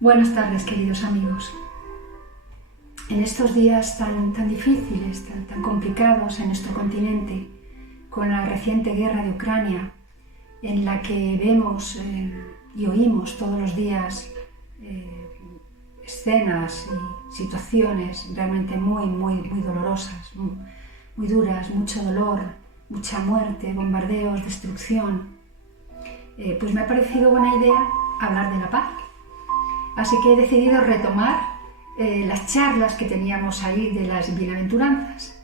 Buenas tardes, queridos amigos. En estos días tan difíciles, tan complicados en nuestro continente, con la reciente guerra de Ucrania, en la que vemos y oímos todos los días escenas y situaciones realmente muy dolorosas, muy duras, mucho dolor, mucha muerte, bombardeos, destrucción, pues me ha parecido buena idea hablar de la paz. Así que he decidido retomar las charlas que teníamos ahí de las bienaventuranzas,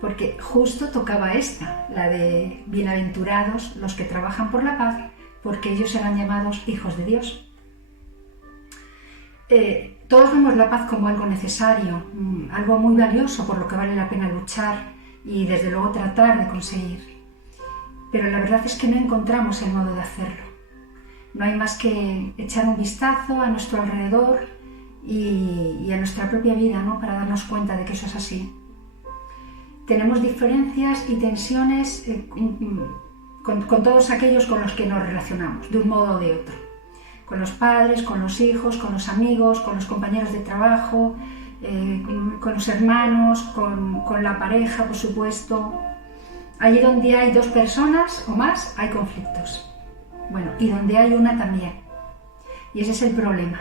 porque justo tocaba esta, la de bienaventurados los que trabajan por la paz, porque ellos serán llamados hijos de Dios. Todos vemos la paz como algo necesario, algo muy valioso por lo que vale la pena luchar y desde luego tratar de conseguir. Pero la verdad es que no encontramos el modo de hacerlo. No hay más que echar un vistazo a nuestro alrededor y a nuestra propia vida, ¿no?, para darnos cuenta de que eso es así. Tenemos diferencias y tensiones con todos aquellos con los que nos relacionamos, de un modo o de otro. Con los padres, con los hijos, con los amigos, con los compañeros de trabajo, con los hermanos, con la pareja, por supuesto. Allí donde hay dos personas o más, hay conflictos. Bueno, y donde hay una también. Y ese es el problema.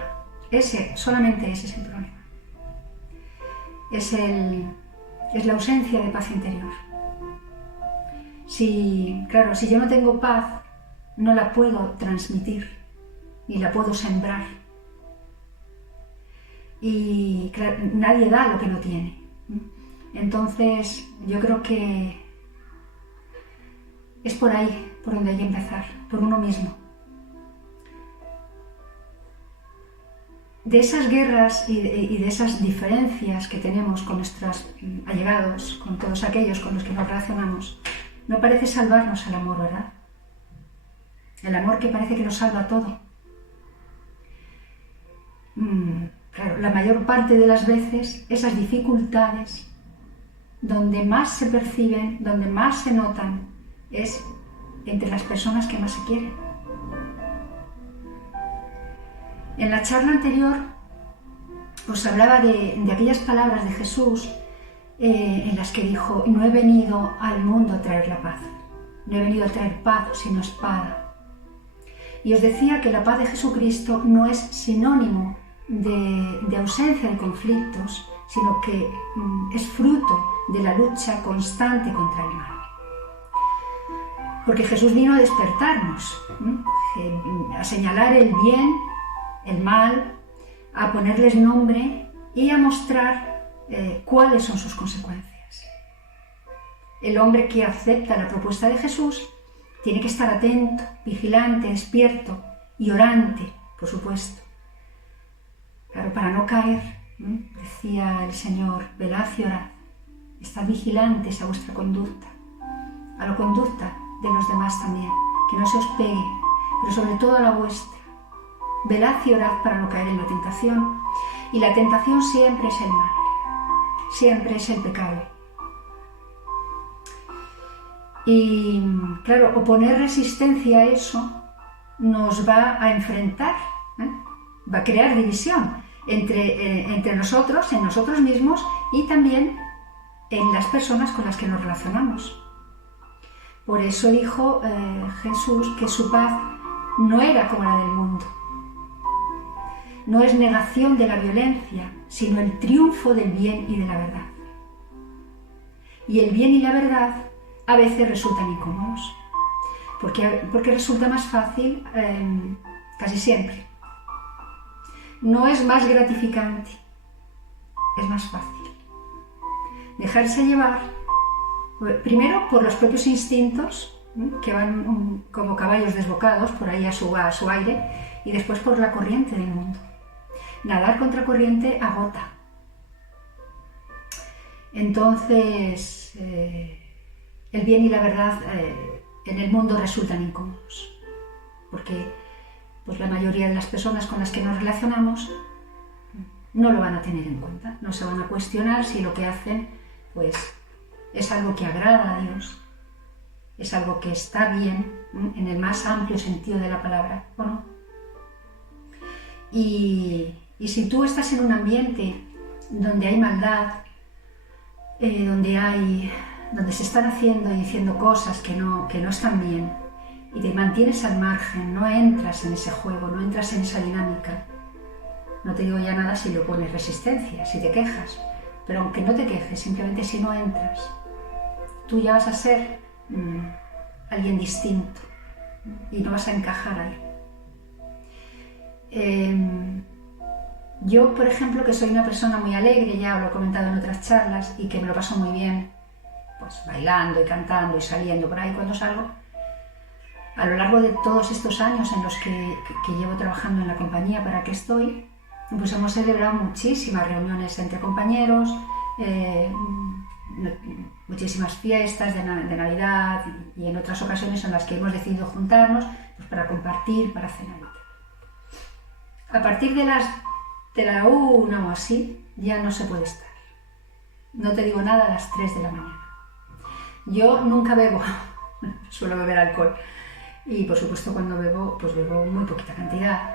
Solamente ese es el problema. Es la ausencia de paz interior. Si yo no tengo paz, no la puedo transmitir, ni la puedo sembrar. Y claro, nadie da lo que no tiene. Entonces, yo creo que es por ahí por donde hay que empezar, por uno mismo. De esas guerras y de esas diferencias que tenemos con nuestros allegados, con todos aquellos con los que nos relacionamos, no parece salvarnos el amor, ¿verdad? El amor que parece que lo salva todo. Claro, la mayor parte de las veces esas dificultades, donde más se perciben, donde más se notan, es entre las personas que más se quieren. En la charla anterior os hablaba de aquellas palabras de Jesús en las que dijo: no he venido al mundo a traer la paz, no he venido a traer paz sino espada. Y os decía que la paz de Jesucristo no es sinónimo de ausencia de conflictos, sino que es fruto de la lucha constante contra el mal. Porque Jesús vino a despertarnos, a señalar el bien, el mal, a ponerles nombre y a mostrar cuáles son sus consecuencias. El hombre que acepta la propuesta de Jesús tiene que estar atento, vigilante, despierto y orante, por supuesto. Claro, para no caer, decía el Señor: velad y orad, estad vigilantes a vuestra conducta, a la conducta de los demás también, que no se os pegue, pero sobre todo a la vuestra. Velad y orad para no caer en la tentación. Y la tentación siempre es el mal, siempre es el pecado. Y claro, oponer resistencia a eso nos va a enfrentar, va a crear división entre nosotros, en nosotros mismos y también en las personas con las que nos relacionamos. Por eso dijo Jesús que su paz no era como la del mundo. No es negación de la violencia, sino el triunfo del bien y de la verdad. Y el bien y la verdad a veces resultan incómodos, porque resulta más fácil casi siempre. No es más gratificante, es más fácil. Dejarse llevar, primero por los propios instintos, que van como caballos desbocados por ahí a su aire, y después por la corriente del mundo. Nadar contra corriente agota. Entonces, el bien y la verdad en el mundo resultan incómodos, porque pues, la mayoría de las personas con las que nos relacionamos no lo van a tener en cuenta, no se van a cuestionar si lo que hacen pues, es algo que agrada a Dios, es algo que está bien en el más amplio sentido de la palabra, ¿o no? Y si tú estás en un ambiente donde hay maldad, donde se están haciendo y diciendo cosas que no están bien, y te mantienes al margen, no entras en ese juego, no entras en esa dinámica, no te digo ya nada si le opones resistencia, si te quejas, pero aunque no te quejes, simplemente si no entras, tú ya vas a ser alguien distinto y no vas a encajar ahí. Yo, por ejemplo, que soy una persona muy alegre, ya lo he comentado en otras charlas, y que me lo paso muy bien, pues bailando y cantando y saliendo por ahí cuando salgo, a lo largo de todos estos años en los que llevo trabajando en la compañía para que estoy, pues hemos celebrado muchísimas reuniones entre compañeros, muchísimas fiestas de Navidad y en otras ocasiones en las que hemos decidido juntarnos pues para compartir, para cenar. A partir de la 1 o así, ya no se puede estar. No te digo nada a las 3 de la mañana. Yo nunca bebo, suelo beber alcohol. Y por supuesto cuando bebo, pues bebo muy poquita cantidad.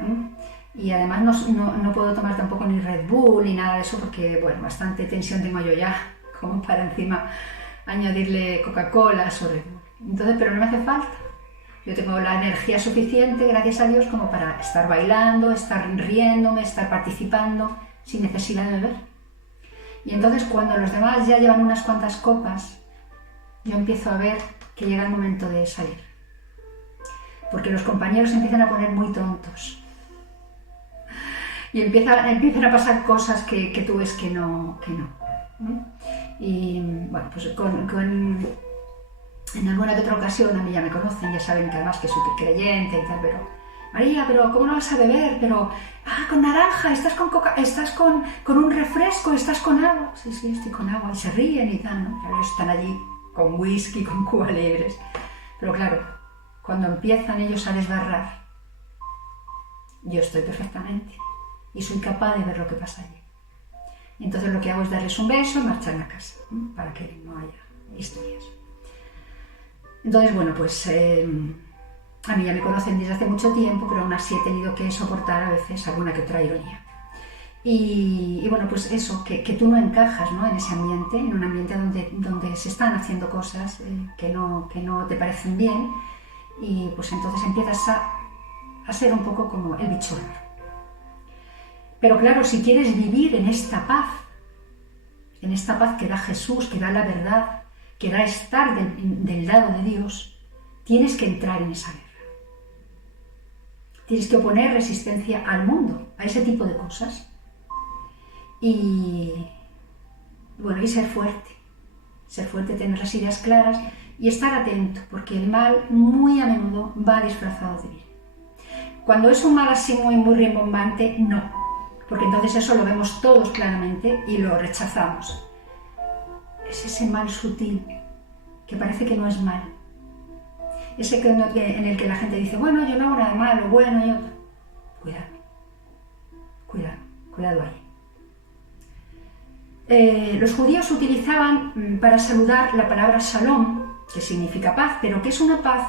Y además no puedo tomar tampoco ni Red Bull ni nada de eso porque, bueno, bastante tensión tengo yo ya, como para encima añadirle Coca-Cola o Red Bull. Entonces, pero no me hace falta. Yo tengo la energía suficiente, gracias a Dios, como para estar bailando, estar riéndome, estar participando, sin necesidad de beber. Y entonces cuando los demás ya llevan unas cuantas copas, yo empiezo a ver que llega el momento de salir. Porque los compañeros empiezan a poner muy tontos. Y empiezan a pasar cosas que tú ves que no. Y bueno, pues en alguna que otra ocasión a mí ya me conocen, ya saben que además que soy creyente y tal, pero María, pero ¿cómo no vas a beber? Pero, con naranja, estás con coca, estás con un refresco, estás con agua. Sí, estoy con agua. Y se ríen y tal, ¿no? Claro, están allí con whisky, con Cuba Libres. Pero claro, cuando empiezan ellos a desbarrar, yo estoy perfectamente y soy capaz de ver lo que pasa allí. Y entonces lo que hago es darles un beso y marcharme a casa, para que no haya historias. Entonces, bueno, pues a mí ya me conocen desde hace mucho tiempo, pero aún así he tenido que soportar a veces alguna que otra ironía. Y bueno, pues eso, que tú no encajas, ¿no? En ese ambiente, en un ambiente donde se están haciendo cosas que no te parecen bien, y pues entonces empiezas a ser un poco como el bicho raro. Pero claro, si quieres vivir en esta paz que da Jesús, que da la verdad, que da estar del lado de Dios, tienes que entrar en esa guerra. Tienes que oponer resistencia al mundo, a ese tipo de cosas. Y bueno, y ser fuerte, tener las ideas claras y estar atento, porque el mal muy a menudo va disfrazado de bien. Cuando es un mal así muy rimbombante, no, porque entonces eso lo vemos todos claramente y lo rechazamos. Es ese mal sutil, que parece que no es mal. Ese en el que la gente dice, bueno, yo no hago nada malo, bueno, yo... Cuidado ahí. Los judíos utilizaban para saludar la palabra shalom, que significa paz, pero que es una paz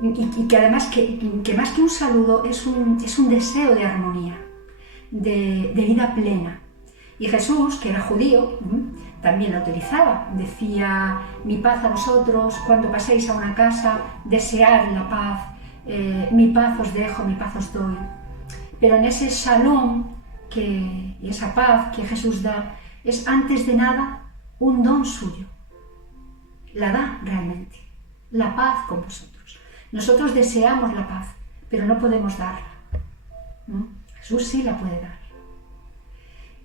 y que además que más que un saludo es un deseo de armonía, de vida plena. Y Jesús, que era judío, también lo utilizaba. Decía, mi paz a vosotros, cuando paséis a una casa, desead la paz, mi paz os dejo, mi paz os doy. Pero en ese shalom y esa paz que Jesús da, es antes de nada un don suyo. La da realmente, la paz con vosotros. Nosotros deseamos la paz, pero no podemos darla. Jesús sí la puede dar.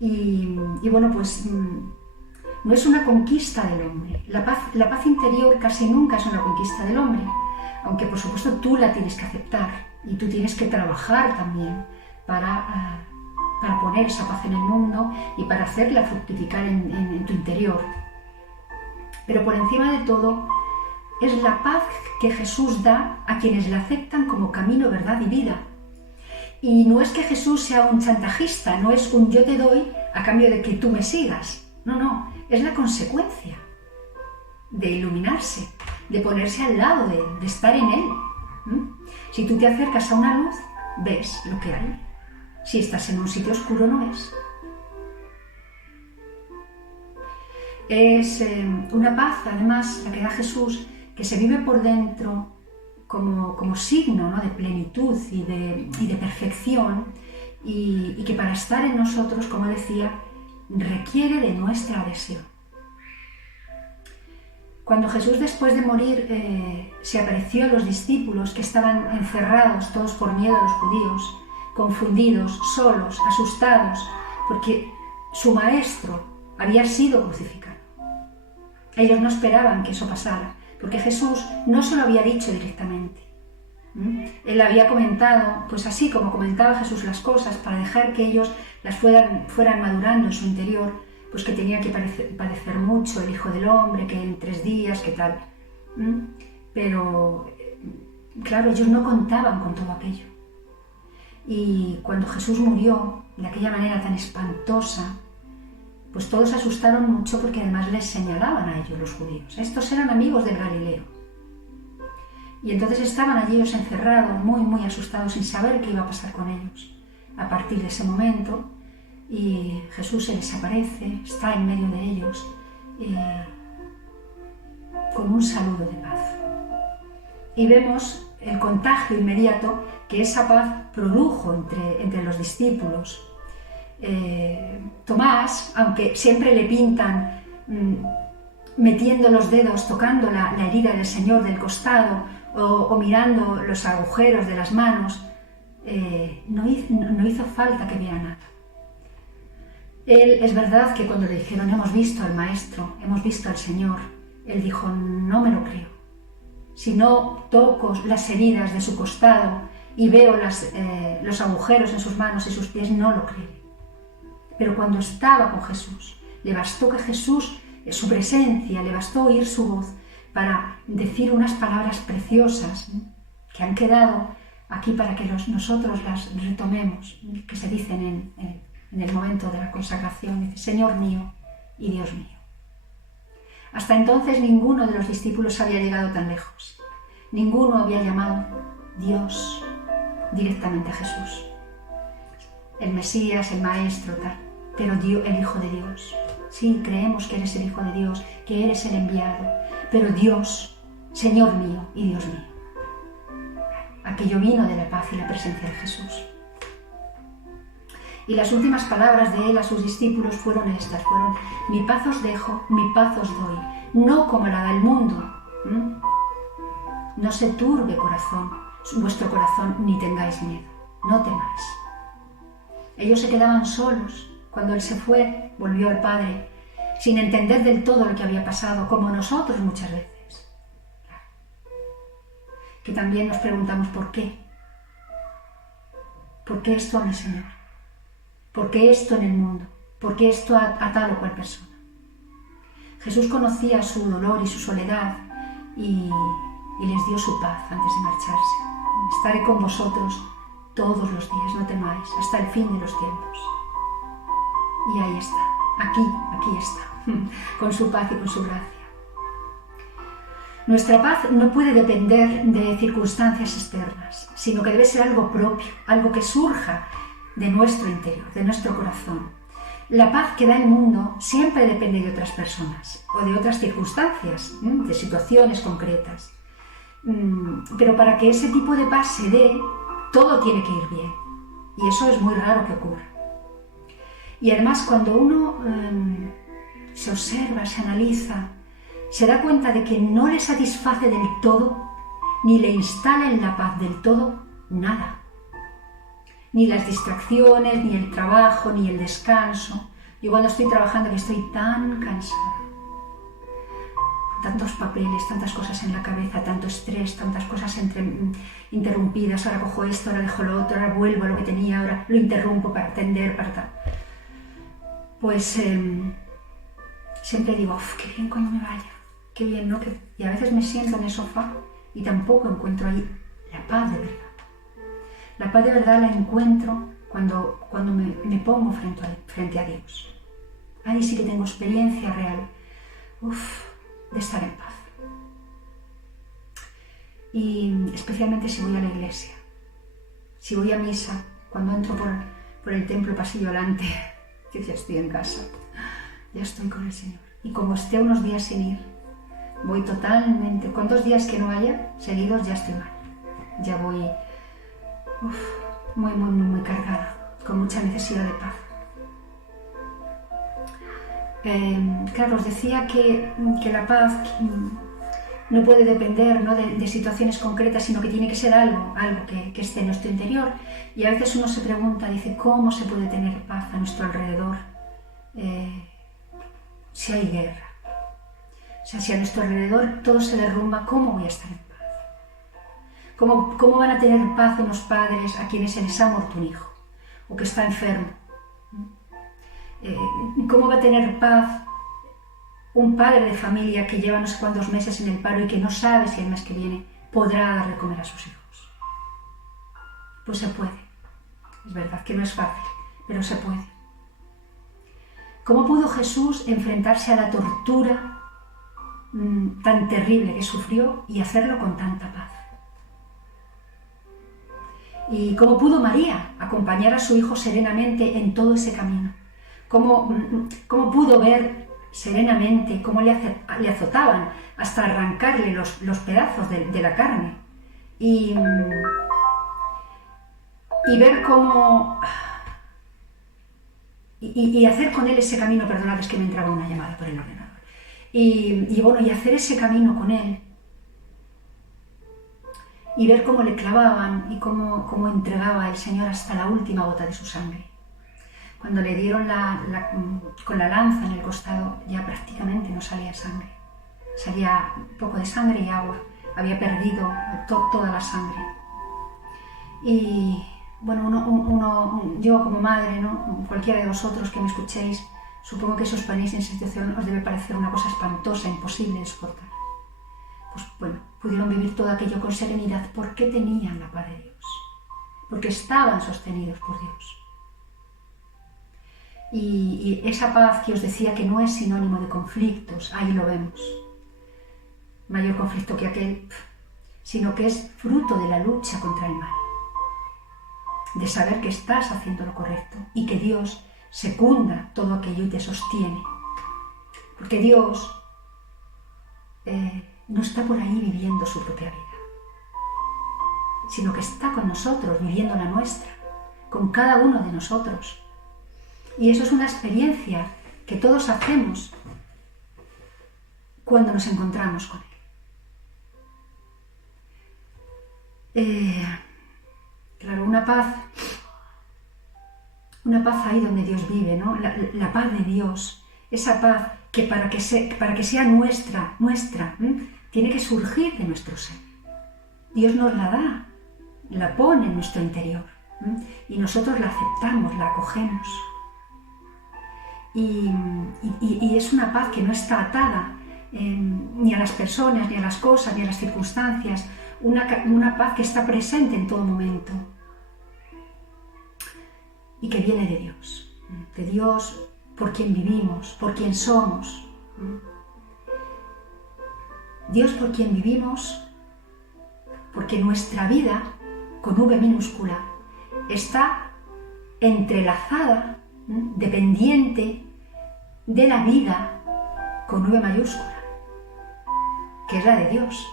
Y bueno, pues no es una conquista del hombre. La paz interior casi nunca es una conquista del hombre, aunque por supuesto tú la tienes que aceptar y tú tienes que trabajar también para poner esa paz en el mundo y para hacerla fructificar en tu interior. Pero por encima de todo es la paz que Jesús da a quienes la aceptan como camino, verdad y vida. Y no es que Jesús sea un chantajista, no es un yo te doy a cambio de que tú me sigas. No, es la consecuencia de iluminarse, de ponerse al lado de él, de estar en él. Si tú te acercas a una luz, ves lo que hay. Si estás en un sitio oscuro, no es. Es una paz, además, la que da Jesús, que se vive por dentro como signo, ¿no?, de plenitud y de perfección, y que para estar en nosotros, como decía, requiere de nuestra adhesión. Cuando Jesús, después de morir, se apareció a los discípulos que estaban encerrados todos por miedo a los judíos, confundidos, solos, asustados, porque su maestro había sido crucificado. Ellos no esperaban que eso pasara, porque Jesús no se lo había dicho directamente. Él había comentado, pues así como comentaba Jesús las cosas, para dejar que ellos las fueran madurando en su interior, pues que tenía que padecer mucho el Hijo del Hombre, que en 3 días, que tal. Pero, claro, ellos no contaban con todo aquello. Y cuando Jesús murió de aquella manera tan espantosa, pues todos se asustaron mucho, porque además les señalaban a ellos los judíos. Estos eran amigos del Galileo. Y entonces estaban allí ellos encerrados, muy, muy asustados, sin saber qué iba a pasar con ellos. A partir de ese momento, y Jesús se les aparece, está en medio de ellos, con un saludo de paz. Y vemos el contagio inmediato que esa paz produjo entre los discípulos. Tomás, aunque siempre le pintan metiendo los dedos, tocando la herida del Señor del costado, o mirando los agujeros de las manos, no hizo falta que viera nada. Él, es verdad que cuando le dijeron hemos visto al Maestro, hemos visto al Señor, él dijo, no me lo creo. Si no toco las heridas de su costado y veo los agujeros en sus manos y sus pies, no lo creo. Pero cuando estaba con Jesús, le bastó que Jesús, su presencia, le bastó oír su voz para decir unas palabras preciosas, que han quedado aquí para que nosotros las retomemos, que se dicen en el momento de la consagración. Dice, Señor mío y Dios mío. Hasta entonces ninguno de los discípulos había llegado tan lejos. Ninguno había llamado Dios directamente a Jesús. El Mesías, el Maestro, tal. Pero Dios, el Hijo de Dios. Sí, creemos que eres el Hijo de Dios, que eres el enviado. Pero Dios, Señor mío y Dios mío. Aquello vino de la paz y la presencia de Jesús. Y las últimas palabras de él a sus discípulos fueron estas, fueron, mi paz os dejo, mi paz os doy, no como la da el mundo. No se turbe vuestro corazón, ni tengáis miedo, no temáis. Ellos se quedaban solos. Cuando él se fue, volvió al Padre, sin entender del todo lo que había pasado, como nosotros muchas veces. Que también nos preguntamos por qué. ¿Por qué esto a mi Señor? ¿Por qué esto en el mundo? ¿Por qué esto a tal o cual persona? Jesús conocía su dolor y su soledad y les dio su paz antes de marcharse. Estaré con vosotros todos los días, no temáis, hasta el fin de los tiempos. Y ahí está, aquí está, con su paz y con su gracia. Nuestra paz no puede depender de circunstancias externas, sino que debe ser algo propio, algo que surja de nuestro interior, de nuestro corazón. La paz que da el mundo siempre depende de otras personas o de otras circunstancias, de situaciones concretas. Pero para que ese tipo de paz se dé, todo tiene que ir bien. Y eso es muy raro que ocurra. Y además, cuando uno se observa, se analiza, se da cuenta de que no le satisface del todo, ni le instala en la paz del todo, nada. Ni las distracciones, ni el trabajo, ni el descanso. Yo cuando estoy trabajando que estoy tan cansada, tantos papeles, tantas cosas en la cabeza, tanto estrés, tantas cosas interrumpidas, ahora cojo esto, ahora dejo lo otro, ahora vuelvo a lo que tenía, ahora lo interrumpo para atender, para tal. Pues siempre digo, qué bien cuando me vaya, qué bien, ¿no? Y a veces me siento en el sofá y tampoco encuentro ahí la paz de verdad. La paz de verdad la encuentro cuando me pongo frente a Dios. Ahí sí que tengo experiencia real de estar en paz. Y especialmente si voy a la iglesia, si voy a misa, cuando entro por el templo pasillo delante, que ya estoy en casa, ya estoy con el Señor. Y como esté unos días sin ir, voy totalmente, con 2 días que no haya seguidos ya estoy mal. Ya voy muy cargada, con mucha necesidad de paz. Claro, os decía que la paz no puede depender, ¿no?, de situaciones concretas, sino que tiene que ser algo que esté en nuestro interior. Y a veces uno se pregunta, dice, ¿cómo se puede tener paz a nuestro alrededor si hay guerra? O sea, si a nuestro alrededor todo se derrumba, ¿cómo voy a estar en paz? ¿Cómo van a tener paz unos padres a quienes se les ha muerto un hijo o que está enfermo? ¿Cómo va a tener paz un padre de familia que lleva no sé cuántos meses en el paro y que no sabe si el mes que viene podrá dar de comer a sus hijos? Pues se puede. Es verdad que no es fácil, pero se puede. ¿Cómo pudo Jesús enfrentarse a la tortura tan terrible que sufrió y hacerlo con tanta paz? ¿Y cómo pudo María acompañar a su hijo serenamente en todo ese camino? ¿Cómo pudo ver serenamente cómo le azotaban hasta arrancarle los pedazos de la carne? Y ver cómo... Y hacer con él ese camino, perdonad, es que me entraba una llamada por el ordenador. Y hacer ese camino con él. Y ver cómo le clavaban y cómo entregaba el Señor hasta la última gota de su sangre. Cuando le dieron con la lanza en el costado, ya prácticamente no salía sangre. Salía un poco de sangre y agua. Había perdido toda la sangre. Y bueno, yo como madre, ¿no?, cualquiera de vosotros que me escuchéis, supongo que si os ponéis en esa situación os debe parecer una cosa espantosa, imposible de soportar. Pues bueno, pudieron vivir todo aquello con serenidad porque tenían la paz de Dios, porque estaban sostenidos por Dios. Y esa paz que os decía que no es sinónimo de conflictos, ahí lo vemos. Mayor conflicto que aquel, sino que es fruto de la lucha contra el mal. De saber que estás haciendo lo correcto y que Dios secunda todo aquello y te sostiene. Porque Dios no está por ahí viviendo su propia vida, sino que está con nosotros, viviendo la nuestra, con cada uno de nosotros. Y eso es una experiencia que todos hacemos cuando nos encontramos con Él. Claro, una paz ahí donde Dios vive, ¿no? La paz de Dios, esa paz que para que sea nuestra, tiene que surgir de nuestro ser. Dios nos la da, la pone en nuestro interior, y nosotros la aceptamos, la acogemos. Y es una paz que no está atada ni a las personas, ni a las cosas, ni a las circunstancias, una paz que está presente en todo momento y que viene de Dios por quien vivimos, por quien somos. Dios por quien vivimos, porque nuestra vida, con V minúscula, está entrelazada, dependiente de la vida con V mayúscula, que es la de Dios.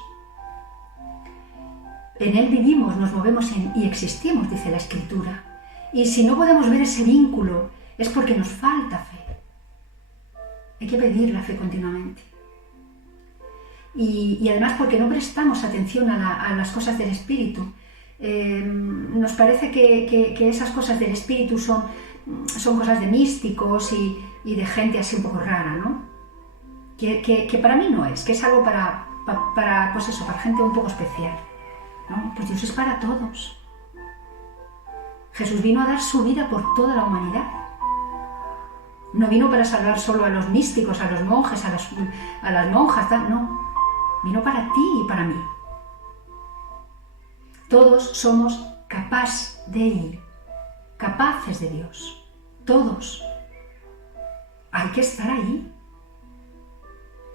En Él vivimos, nos movemos y existimos, dice la Escritura. Y si no podemos ver ese vínculo, es porque nos falta fe. Hay que pedir la fe continuamente. Y además porque no prestamos atención a las cosas del Espíritu. Nos parece que esas cosas del Espíritu son cosas de místicos y de gente así un poco rara, ¿no? Que para mí no es, que es algo para gente un poco especial. ¿No? Pues Dios es para todos. Jesús vino a dar su vida por toda la humanidad. No vino para salvar solo a los místicos, a los monjes, a las monjas, no. Vino para ti y para mí. Todos somos capaces de ir, capaces de Dios. Todos. Hay que estar ahí.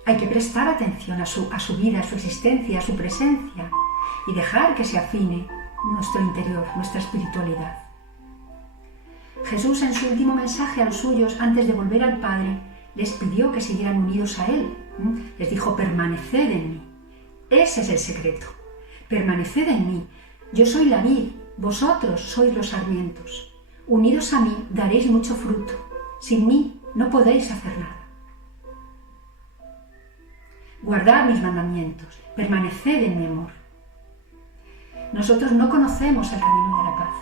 Hay que prestar atención a su vida, a su existencia, a su presencia y dejar que se afine nuestro interior, nuestra espiritualidad. Jesús, en su último mensaje a los suyos, antes de volver al Padre, les pidió que siguieran unidos a Él. Les dijo: permaneced en mí. Ese es el secreto. Permaneced en mí. Yo soy la vid, vosotros sois los sarmientos. Unidos a mí daréis mucho fruto. Sin mí no podéis hacer nada. Guardad mis mandamientos. Permaneced en mi amor. Nosotros no conocemos el camino de la paz.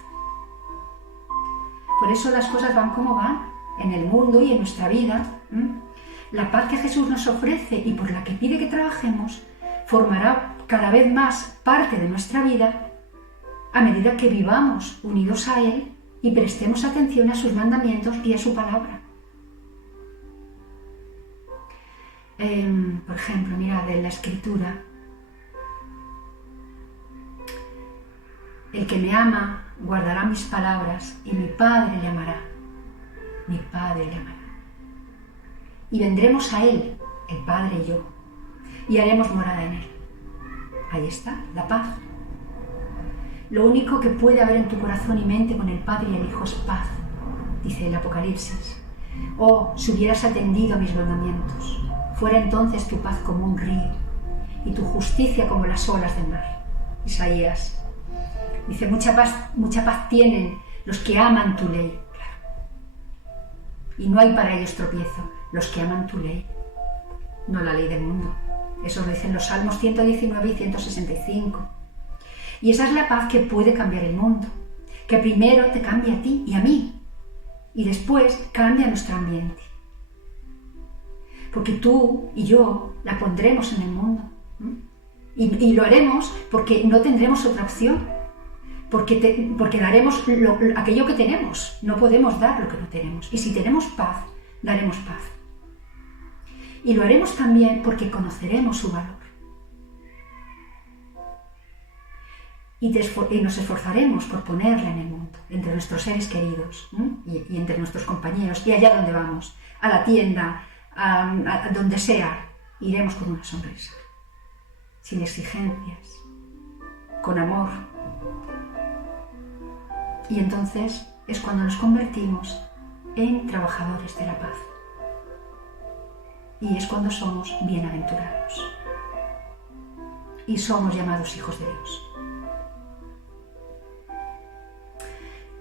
Por eso las cosas van como van en el mundo y en nuestra vida. La paz que Jesús nos ofrece y por la que pide que trabajemos formará cada vez más parte de nuestra vida a medida que vivamos unidos a Él y prestemos atención a sus mandamientos y a su palabra. Por ejemplo, mirad en la Escritura: el que me ama guardará mis palabras y mi Padre le amará. Mi Padre le amará. Y vendremos a Él, el Padre y yo, y haremos morada en Él. Ahí está, la paz. Lo único que puede haber en tu corazón y mente con el Padre y el Hijo es paz, dice el Apocalipsis. Oh, si hubieras atendido a mis mandamientos, fuera entonces tu paz como un río y tu justicia como las olas del mar. Isaías dice: mucha paz tienen los que aman tu ley. Claro. Y no hay para ellos tropiezo, los que aman tu ley, no la ley del mundo. Eso lo dicen los Salmos 119 y 165. Y esa es la paz que puede cambiar el mundo, que primero te cambia a ti y a mí, y después cambia nuestro ambiente. Porque tú y yo la pondremos en el mundo. Y lo haremos porque no tendremos otra opción. Porque daremos aquello que tenemos. No podemos dar lo que no tenemos. Y si tenemos paz, daremos paz. Y lo haremos también porque conoceremos su valor. Y nos esforzaremos por ponerla en el mundo, entre nuestros seres queridos y entre nuestros compañeros, y allá donde vamos, a la tienda, a donde sea, iremos con una sonrisa, sin exigencias, con amor. Y entonces es cuando nos convertimos en trabajadores de la paz. Y es cuando somos bienaventurados. Y somos llamados hijos de Dios.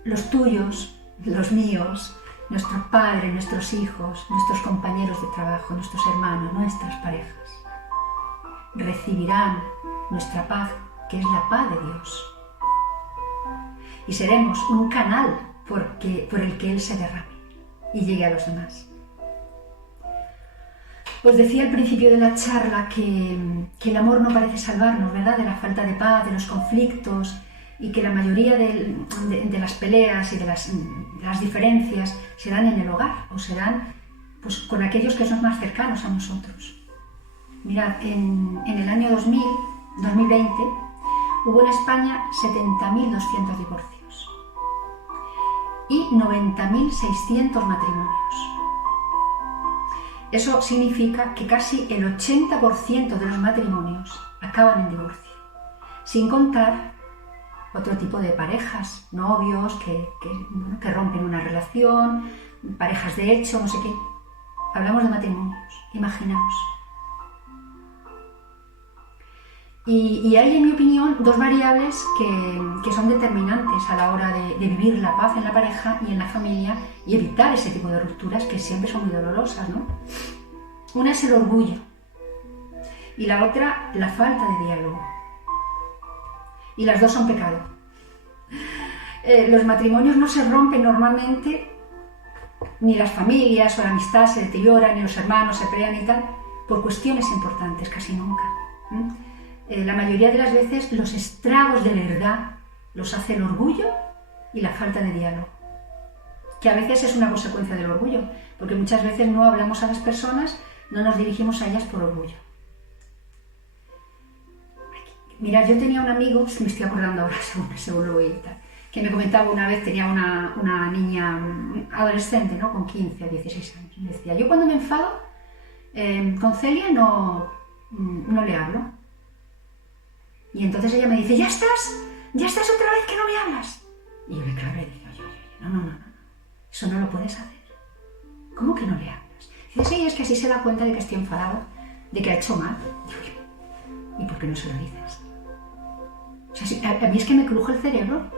Los tuyos, los míos, nuestros padres, nuestros hijos, nuestros compañeros de trabajo, nuestros hermanos, nuestras parejas, recibirán nuestra paz, que es la paz de Dios. Y seremos un canal por el que Él se derrame y llegue a los demás. Os decía al principio de la charla que el amor no parece salvarnos, ¿verdad?, de la falta de paz, de los conflictos, y que la mayoría de las peleas y de las diferencias se dan en el hogar o se dan pues, con aquellos que son más cercanos a nosotros. Mirad, en el año 2020, hubo en España 70.200 divorcios y 90.600 matrimonios. Eso significa que casi el 80% de los matrimonios acaban en divorcio, sin contar otro tipo de parejas, novios que rompen una relación, parejas de hecho, no sé qué. Hablamos de matrimonios, imaginaos. Y hay, en mi opinión, dos variables que son determinantes a la hora de vivir la paz en la pareja y en la familia y evitar ese tipo de rupturas que siempre son muy dolorosas, ¿no? Una es el orgullo y la otra, la falta de diálogo. Y las dos son pecado. Los matrimonios no se rompen normalmente, ni las familias o la amistad se deteriora, ni los hermanos se pelean y tal, por cuestiones importantes, casi nunca. La mayoría de las veces los estragos de verdad los hace el orgullo y la falta de diálogo, que a veces es una consecuencia del orgullo, porque muchas veces no hablamos a las personas, no nos dirigimos a ellas por orgullo. Mirad, yo tenía un amigo, me estoy acordando ahora según lo voy a tal, que me comentaba una vez, tenía una niña adolescente, ¿no?, con 15 o 16 años. Me decía: yo cuando me enfado, con Celia no le hablo. Y entonces ella me dice: ¿Ya estás otra vez que no me hablas? Y yo le clavé y digo: no. Eso no lo puedes hacer. ¿Cómo que no le hablas? Dice, sí, es que así se da cuenta de que estoy enfadado, de que ha hecho mal. ¿Y por qué no se lo dices? O sea, a mí es que me cruje el cerebro.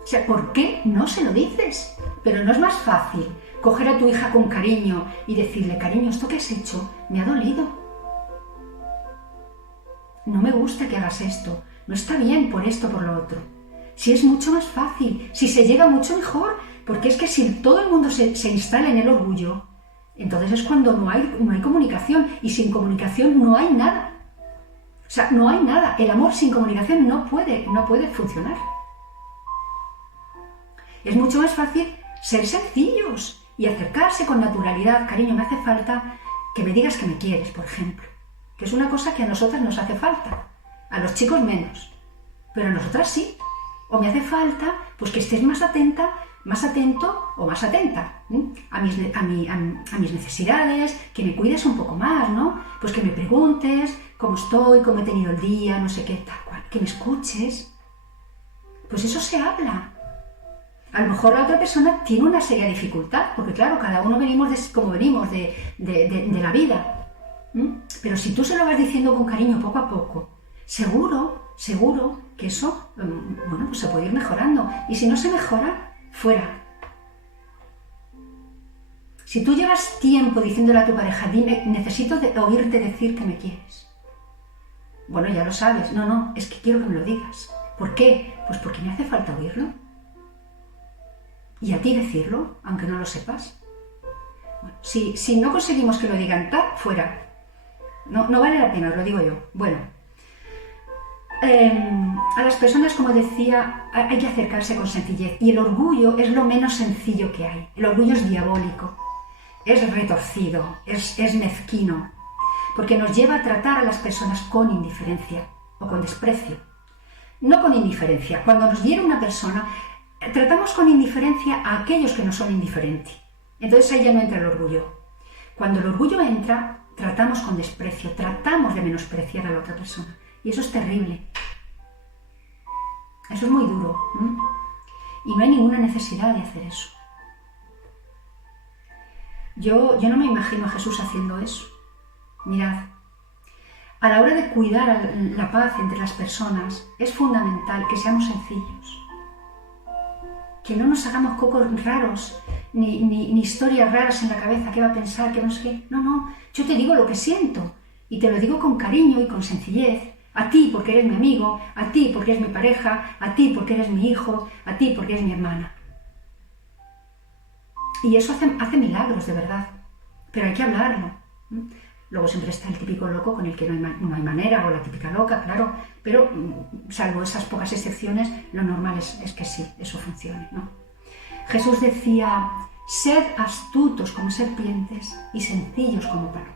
O sea, ¿por qué no se lo dices? Pero no es más fácil coger a tu hija con cariño y decirle, cariño, esto que has hecho me ha dolido. No me gusta que hagas esto. No está bien por esto, por lo otro. Si es mucho más fácil, si se llega mucho mejor, porque es que si todo el mundo se instala en el orgullo, entonces es cuando no hay comunicación, y sin comunicación no hay nada. O sea, no hay nada. El amor sin comunicación no puede funcionar. Es mucho más fácil ser sencillos y acercarse con naturalidad. Cariño, me hace falta que me digas que me quieres, por ejemplo. Que es una cosa que a nosotras nos hace falta. A los chicos menos. Pero a nosotras sí. O me hace falta pues que estés más atenta, más atento o más atenta a mis necesidades, que me cuides un poco más, ¿no? Pues que me preguntes cómo estoy, cómo he tenido el día, no sé qué, tal cual. Que me escuches. Pues eso se habla. A lo mejor la otra persona tiene una seria dificultad, porque claro, cada uno venimos como venimos de la vida. Pero si tú se lo vas diciendo con cariño poco a poco, seguro que eso, pues se puede ir mejorando. Y si no se mejora, fuera. Si tú llevas tiempo diciéndole a tu pareja, dime, necesito oírte decir que me quieres. Bueno, ya lo sabes. No, es que quiero que me lo digas. ¿Por qué? Pues porque me hace falta oírlo. Y a ti decirlo, aunque no lo sepas. Bueno, si no conseguimos que lo digan, fuera. No vale la pena, os lo digo yo. Bueno, a las personas, como decía, hay que acercarse con sencillez. Y el orgullo es lo menos sencillo que hay. El orgullo es diabólico, es retorcido, es mezquino, porque nos lleva a tratar a las personas con indiferencia o con desprecio. No con indiferencia. Cuando nos hiere una persona, tratamos con indiferencia a aquellos que no son indiferentes. Entonces ahí ya no entra el orgullo. Cuando el orgullo entra, tratamos con desprecio, tratamos de menospreciar a la otra persona. Y eso es terrible. Eso es muy duro. Y no hay ninguna necesidad de hacer eso. Yo no me imagino a Jesús haciendo eso. Mirad, a la hora de cuidar la paz entre las personas, es fundamental que seamos sencillos. Que no nos hagamos cocos raros, ni historias raras en la cabeza, qué va a pensar, qué no sé qué. No, yo te digo lo que siento, y te lo digo con cariño y con sencillez. A ti porque eres mi amigo, a ti porque eres mi pareja, a ti porque eres mi hijo, a ti porque eres mi hermana. Y eso hace milagros, de verdad. Pero hay que hablarlo. Luego siempre está el típico loco con el que no hay manera, o la típica loca, claro. Pero, salvo esas pocas excepciones, lo normal es que sí, eso funcione, ¿no? Jesús decía, sed astutos como serpientes y sencillos como palomas.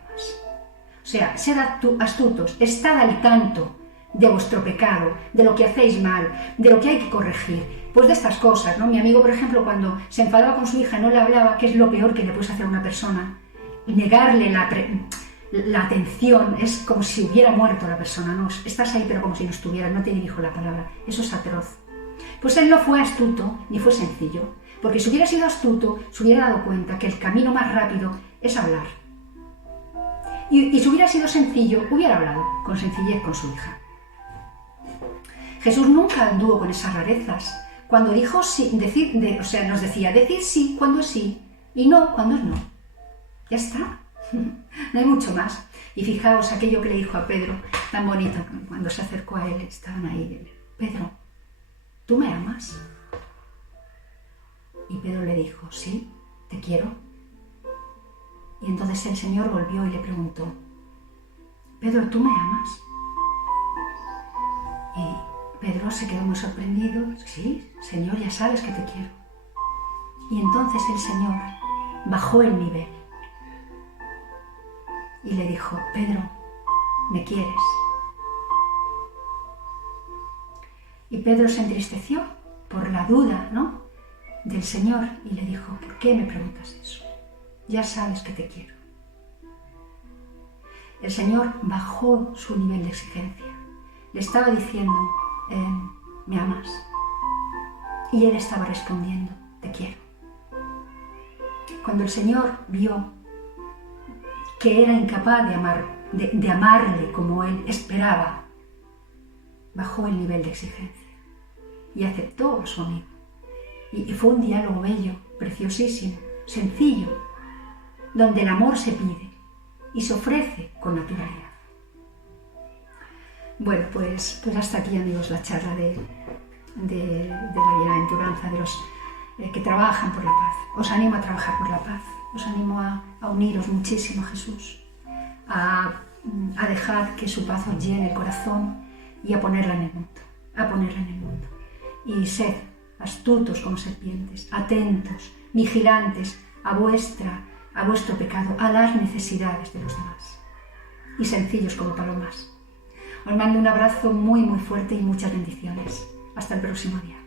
O sea, sed astutos, estad al tanto de vuestro pecado, de lo que hacéis mal, de lo que hay que corregir. Pues de estas cosas, ¿no? Mi amigo, por ejemplo, cuando se enfadaba con su hija y no le hablaba, que es lo peor que le puedes hacer a una persona, y negarle la atención, es como si hubiera muerto la persona, ¿no? Estás ahí pero como si no estuviera, no te dirijo la palabra. Eso es atroz. Pues él no fue astuto ni fue sencillo, porque si hubiera sido astuto, se hubiera dado cuenta que el camino más rápido es hablar. Y si hubiera sido sencillo, hubiera hablado con sencillez con su hija. Jesús nunca anduvo con esas rarezas. Cuando dijo sí, nos decía decir sí cuando es sí y no cuando es no. Ya está. No hay mucho más. Y fijaos aquello que le dijo a Pedro, tan bonito, cuando se acercó a él, estaban ahí. Pedro, ¿tú me amas? Y Pedro le dijo, sí, te quiero. Y entonces el Señor volvió y le preguntó, Pedro, ¿tú me amas? Y Pedro se quedó muy sorprendido. Sí, Señor, ya sabes que te quiero. Y entonces el Señor bajó el nivel y le dijo, Pedro, ¿me quieres? Y Pedro se entristeció por la duda, ¿no?, del Señor y le dijo, ¿por qué me preguntas eso? Ya sabes que te quiero. El Señor bajó su nivel de exigencia. Le estaba diciendo, ¿me amas? Y él estaba respondiendo, te quiero. cuando el Señor vio que era incapaz de amarle como Él esperaba, bajó el nivel de exigencia y aceptó a su amigo. Y fue un diálogo bello, preciosísimo, sencillo, donde el amor se pide y se ofrece con naturalidad. Bueno, pues hasta aquí, amigos, la charla de la bienaventuranza de los que trabajan por la paz. Os animo a trabajar por la paz, os animo a uniros muchísimo a Jesús, a dejar que su paz os llene el corazón y a ponerla en el mundo, Y sed astutos como serpientes, atentos, vigilantes a vuestro pecado, a las necesidades de los demás, y sencillos como palomas. Os mando un abrazo muy, muy fuerte y muchas bendiciones. Hasta el próximo día.